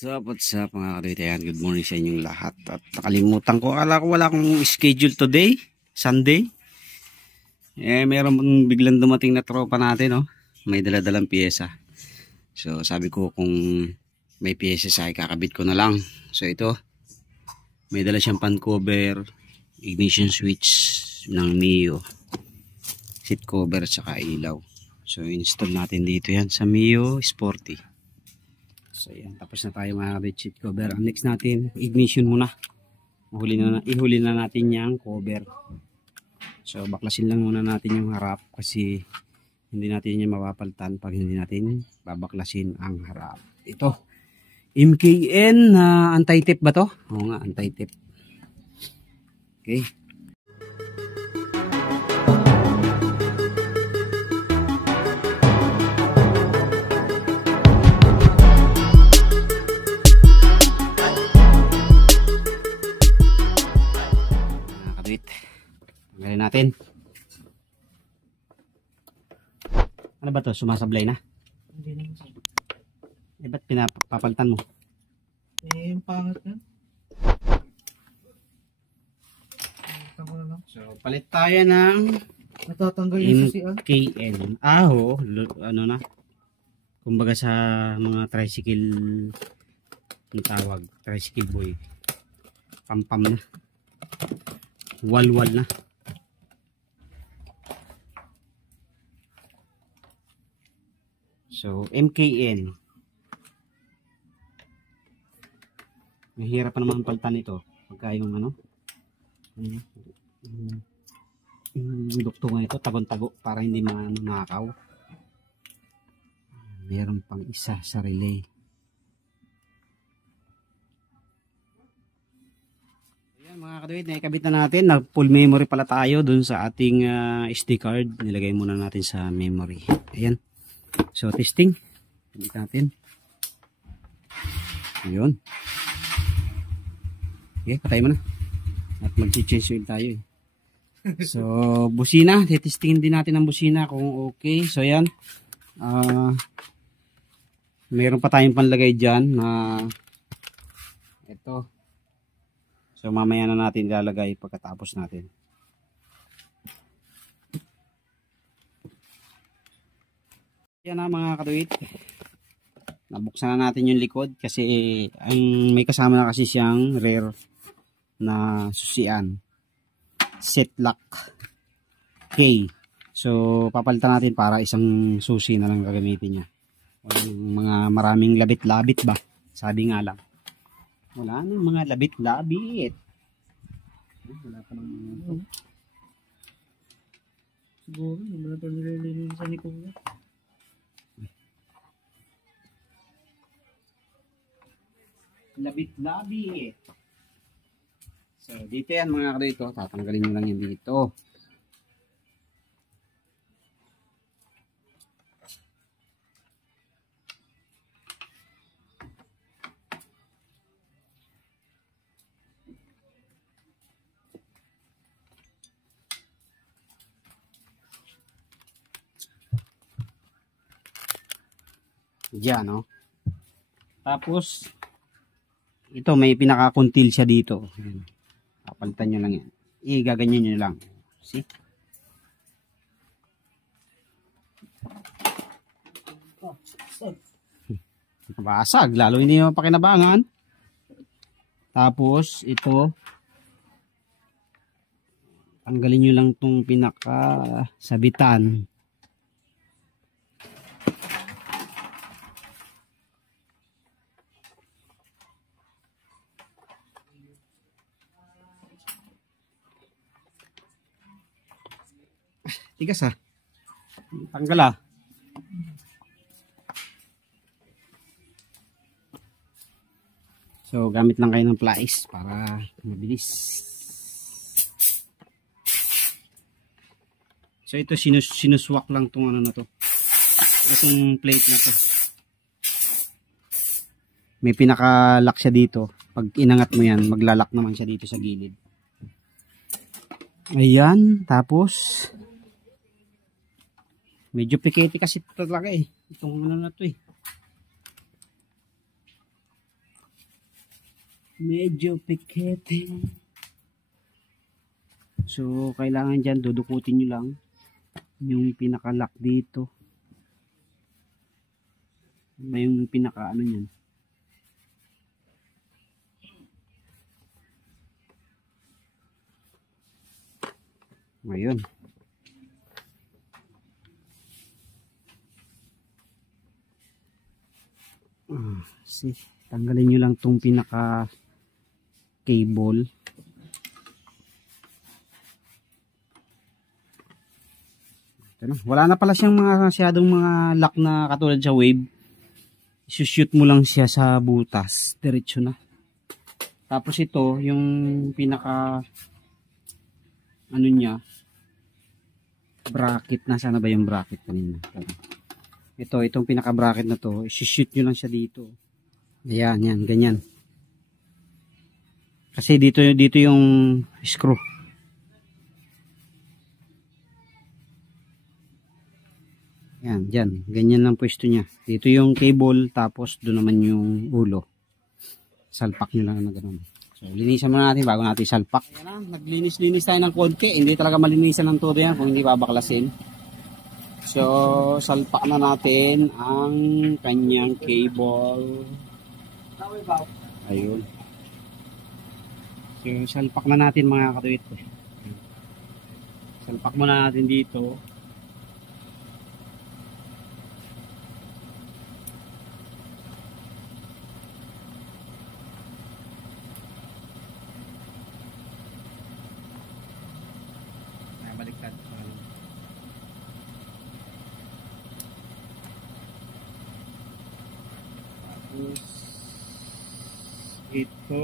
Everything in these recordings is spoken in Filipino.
What's up mga kadaytayan? Good morning sa inyong lahat. At nakalimutan ko, akala ko wala akong schedule today, Sunday. Meron biglang dumating na tropa natin, no? May daladalang pyesa. So sabi ko kung may pyesa sa kakabit ko na lang. So ito, may dala siyang pan cover, ignition switch ng Mio, seat cover at saka ilaw. So install natin dito yan sa Mio Sporty. So yan, tapos na tayo mga seat cover. Ang next natin, ignition muna. Ihuli na natin yung cover. So baklasin lang muna natin yung harap kasi hindi natin yung mapapalitan pag hindi natin babaklasin ang harap. Ito, MKN na anti-tip ba to? Oo nga, anti-tip. Okay. Tanggalin natin. Ano ba to? Sumasablay na? Hindi naman. Ba't pinapapalitan mo? Yung pangat na. So, palit tayo ng Natatanggal yung susian. MKN. Ano na? Kumbaga sa mga tricycle yung tawag. Tricycle boy. Pampam na. Walwal na. So, MKN. Mahirap pa naman palitan ito. Pagka yung ano, yung duktungan ito, tagon-tago para hindi manakaw. Meron pang isa sa relay. Ayan mga kaduwid, naikabit na natin. Nag-full memory pala tayo dun sa ating SD card. Nilagay muna natin sa memory. Ayan. So, testing. Kabit natin. Ayun. Okay, patay mo na. At mag-change oil tayo. So, busina. Testingin din natin ang busina kung okay. So, ayan. Mayroon pa tayong panlagay dyan na ito. So, mamaya na natin ilalagay pagkatapos natin. Yan na mga katuwid. Nabuksan na natin yung likod kasi may kasama na kasi siyang rear na susian. Set lock K. So papalitan natin para isang susi na lang gagamitin niya. Mga maraming labit-labit ba? Sabi nga lang. Wala nang mga labit-labit. Wala pa naman. Siguro, hindi na ito nililinisan ni Kuya. Labit-labit. So, dito yan mga kadito. Tatanggalin nyo lang yan dito. Diyan, no? Tapos, ito may pinaka-contil siya dito. Ayan. Papalitan nyo lang yan. Gaganyan nyo lang. See? Basag. Lalo hindi mo pakinabangan. Tapos, ito. Tanggalin nyo lang itong pinaka-sabitan. Tigas ha. Tanggal ha. So gamit lang kayo ng pliers para mabilis. So ito sinuswak lang tong ano na to. Itong plate na to. May pinaka-lock siya dito. Pag inangat mo yan, maglalak naman siya dito sa gilid. Ayan, tapos medyo piketi kasi talaga eh. Itong ano na to eh. Medyo pikete. So, kailangan dyan, dudukutin nyo lang yung pinaka-lock dito. May yung pinaka-ano nyan. Ngayon. Tanggalin nyo lang tong pinaka-cable. Wala na pala siyang mga masyadong mga lock na katulad sa Wave. Shoot mo lang siya sa butas, diretso na. Tapos ito, yung pinaka ano niya, bracket. Nasaan na ba yung bracket kanina? Itong pinaka bracket na to, shoot nyo lang siya dito. Ayan, yan, ganyan. Kasi dito yung screw. Yan, dyan. Ganyan lang pwesto niya. Dito yung cable, tapos doon naman yung ulo. Salpak nyo lang na gano'n. So, linisan muna natin bago natin salpak. Ayan na, naglinis-linis tayo ng konti. Hindi talaga malinisan ng todo yan kung hindi babaklasin. So, salpak na natin ang kanyang cable. Ayun. So, salpak na natin mga katuwit. Salpak muna natin dito. Baliktad. Tapos ito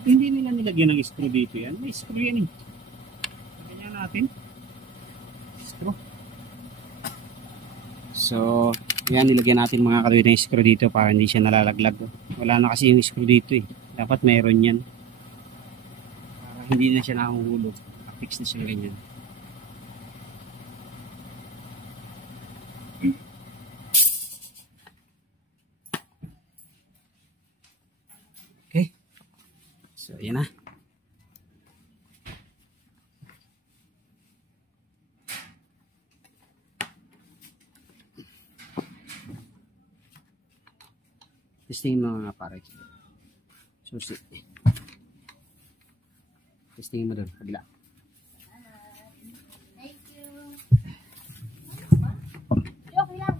hindi nila nilagyan ng screw dito yan. May screw yan eh. Ganyan natin. Screw. So, yan nilagyan natin mga katuwid ng screw dito para hindi siya nalalaglag. Wala na kasi yung screw dito eh. Dapat mayroon yan. Para hindi na siya nahuhulog. Fix na siya ganyan. Okay. So, yan na. Testingin mo mga pare. Susi. Testingin mo doon. Kabila. Thank you. Okay lang.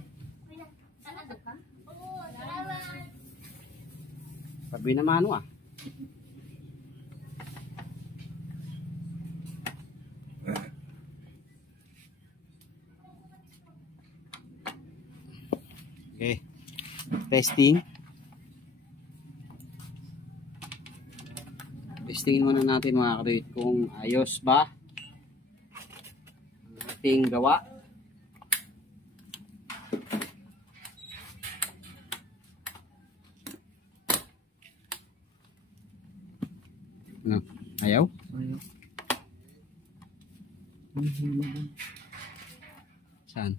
Salamat ka? Oo, salamat. Sabi naman ano ah. Okay. Testing. Testingin muna natin mga katuwid kung ayos ba ang ating gawa. No, ayaw? Ayaw. Saan?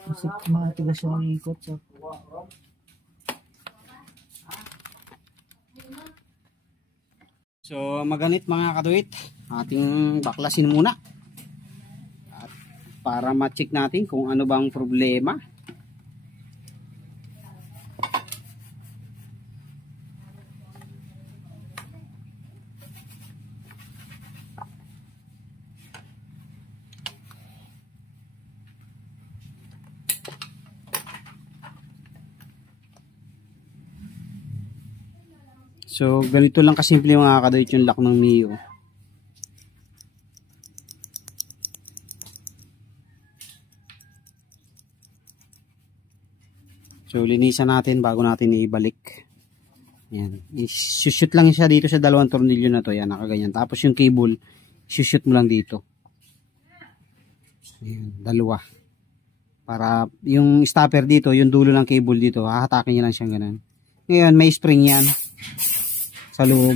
Kasi matigas yung ikot sa So maganit mga katuwid, ating baklasin muna at para ma-check natin kung ano bang problema. So, ganito lang kasimple mga katuwid yung lock ng Mio. So, linisan natin bago natin ibalik. Yan. I-shoot lang siya dito sa dalawang tornilyo na to. Yan, nakaganyan. Tapos yung cable, shoot mo lang dito. Ayan, dalawa. Para yung stopper dito, yung dulo ng cable dito, hahatakin nyo lang siyang ganun. Ngayon, may spring yan sa loob.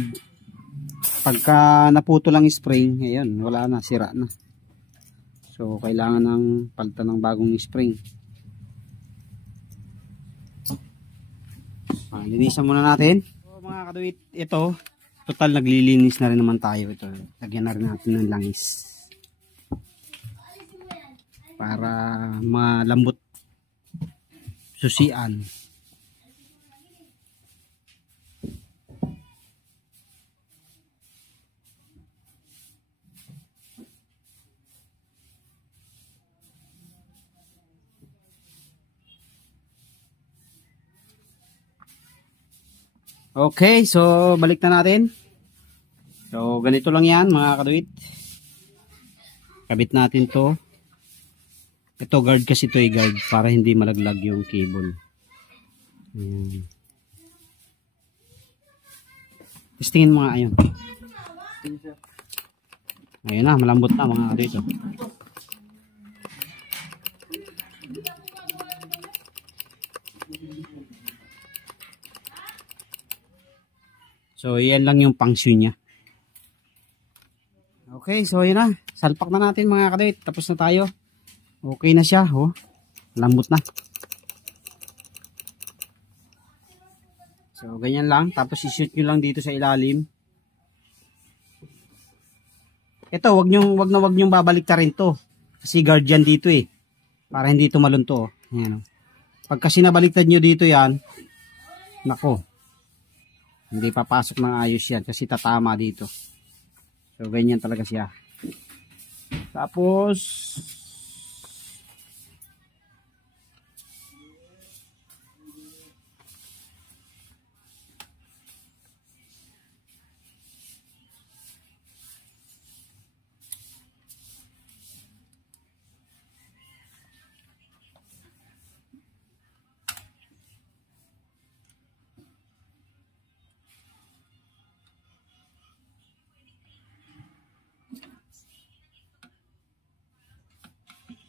Pagka naputo lang spring, ngayon, wala na, sira na. So, kailangan ng palitan ng bagong spring. Linisan muna natin. So, mga kaduit, ito, total naglilinis na rin naman tayo. Ito, lagyan na rin natin ng langis. Para malambot susian. Okay, so balik na natin. So ganito lang yan mga kaduit. Kabit natin to. Ito guard kasi ito guard para hindi malaglag yung cable. Testingin mo nga ayun. Ayun na, malambot na mga kaduit. So, yan lang yung function niya. Okay, so yun na. Salpak na natin mga kadit. Tapos na tayo. Okay na siya. Oh. Lambot na. So, ganyan lang. Tapos i-shoot nyo lang dito sa ilalim. Ito, wag nyong babalik ta rin to. Kasi guardian dito eh. Para hindi tumalon to. Ayan, oh. Pag kasi nabaliktad nyo dito yan, nako. Hindi papasok ng ayos yan kasi tatama dito. So ganyan talaga siya. Tapos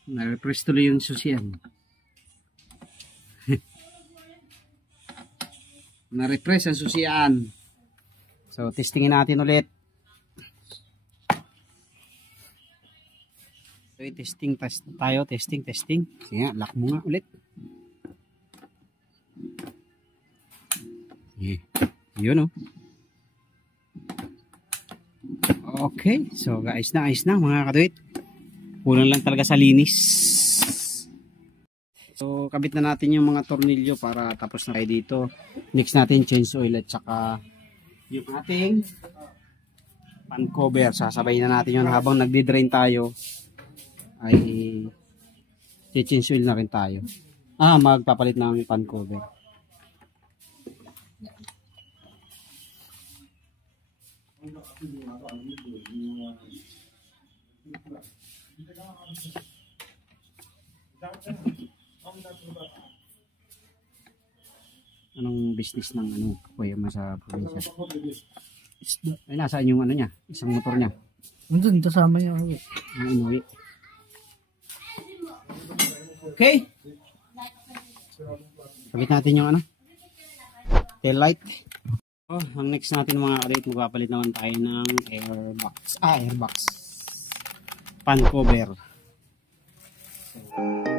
na-refresh tuloy yung susian. Na-refresh ang susian. So, testingin natin ulit. So, testing tayo. Testing. Sige nga, lock mo nga ulit. Yun, oh. Okay. So, ayos na mga kaduit. Kulang lang talaga sa linis. So, kabit na natin yung mga tornilyo para tapos na tayo dito. Next natin, change oil at saka yung ating pan cover. Sasabay na natin yun habang nagdi-drain tayo ay change oil na rin tayo. Magpapalit ng pan cover. Anong business ng kuya mo sa probinsya? Ay, nasaan yung niya? Isang motor niya? Nandun, kasama niya ako. Inuwi. Okay. Kabit natin yung tail light. Ang next natin mga kadit, magpapalit naman tayo ng airbox. Pan cover. So,